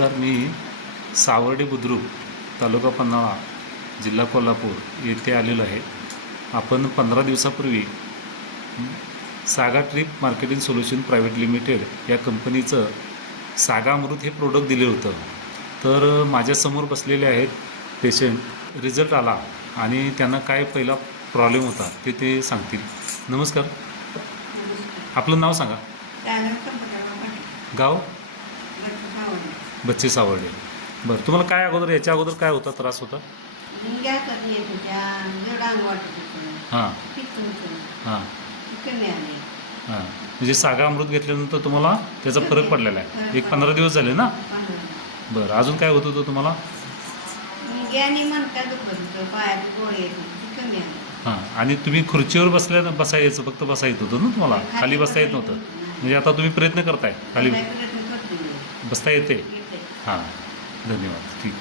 तर मी सावर्डे बुद्रुक तालुका पन्हाळा जिल्हा कोल्हापूर येथे आलेलो आहे. आपण 15 दिवसापूर्वी सागा trip marketing solution private limited या कंपनीचं सागा अमृत हे प्रोडक्ट दिले होतं. तर माझ्यासमोर बसलेले आहेत पेशंट. रिझल्ट आला आणि त्यांना काय पहिला प्रॉब्लेम होता ते सांगतील. नमस्कार, आपलं नाव सांगा. गाव बच्चे सावर्डे. बरं, तुम्हाला काय याच्या अगोदर काय होता, त्रास होता? हां हां हां म्हणजे सागा अमृत घेतल्यानंतर तुम्हाला त्याचा फरक पडलेला आहे. एक 15 दिवस झाले ना? बरं, अजून काय होत होतं तुम्हाला? हां, आणि तुम्ही खुर्चीवर बसायचं, फक्त बसा येत होतं ना तुम्हाला, खाली बसता येत नव्हतं. म्हणजे आता तुम्ही प्रयत्न करताय खाली बसता येते. हां, धन्यवाद. ठीक.